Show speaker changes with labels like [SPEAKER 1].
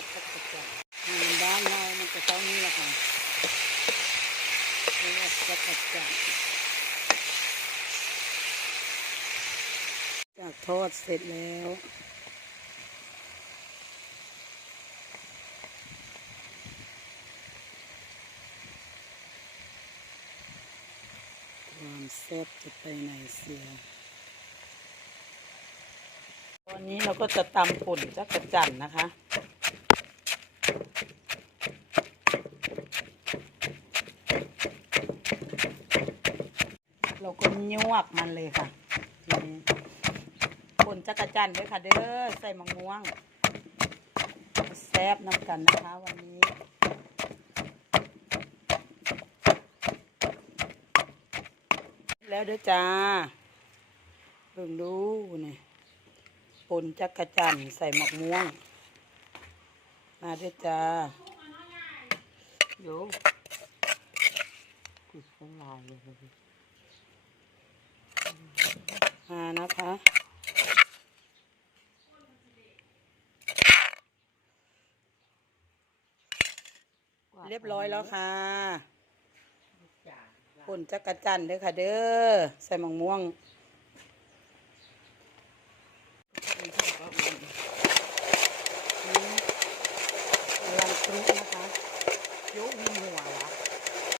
[SPEAKER 1] ดจักรจันงานบ้านเรามันจะต้องนี่แหละค่ะทอดจักรจันทร์จากทอดเสร็จแล้วความแซ่บจะไปไหนเสีย ตอนนี้เราก็จะตำป่นจักรจันนะคะ เราก็ยวกมันเลยค่ะทีนี้ปนจักรจันด้วยค่ะเด้อใส่มะม่วงแซ่บน้ำกันนะคะ วันนี้แล้วเด้อจ้าเพิ่งดูนี่ปนจักระจันใส่หมกม่วง มาเด้อจ้าโยกุดข้างลายเลย มานะคะ เรียบร้อยแล้วค่ะป่นจักรจันทร์เด้อค่ะ เด้อใส่หมกม่วงนี่กำลังคลุกนะคะ
[SPEAKER 2] โยกวินเล